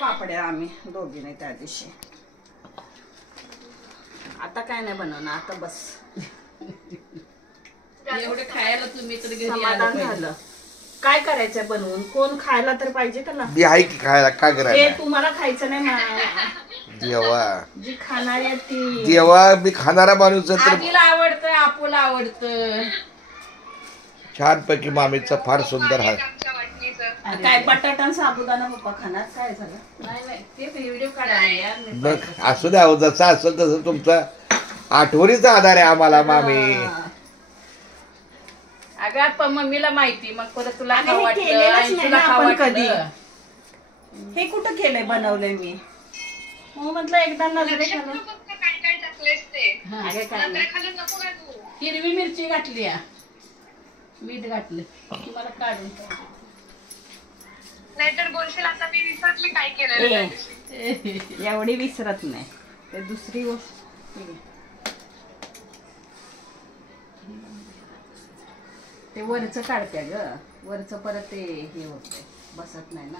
पापड्या आम्ही दोघीने त्या दिवशी. आता काय नाही बनवणार, आता बस एवढं खायला तुम्ही तर घरी समाधान झालं. काय करायचंय बनवून, कोण खायला तर पाहिजे त्याला. मी आहे की खायला, काय हे करायला. तुम्हाला खायचं नाही देवा, जी खाणारी आहे ती. देवा, मी खाणारा माणूस आहे तर आजीला आवडतं, आपूला आवडतं. छानपैकी मामीचा फार सुंदर आहे. काय बटाटा आणि साबुदाणा पप्पा खाणार, काय झालं. नाही नाही, ते व्हिडिओ काढा. बघ, असू द्या, जसं असेल तसं तुमचा आठवणीचा आधार आहे आम्हाला मामी. अगं मम्मीला माहिती, मग परत तुला अगं, खाऊ हे वाटलं, केलेलंच आई नाही तुला ना खाऊ आपण वाटलं. कधी. हे कुठं केलंय, बनवलंय मी. हो म्हटलं एकदा नजरे खालं. अगं काय नाही. हिरवी मिरची घातली, मीठ घातलं, तुम्हाला काढून नाहीतर बोलशील आता मी विसरले काय केलं. एवढी विसरत नाही, ते दुसरी गोष्ट. ते वरचं काढते ग, वरचं परत ते हे होते, बसत नाही ना.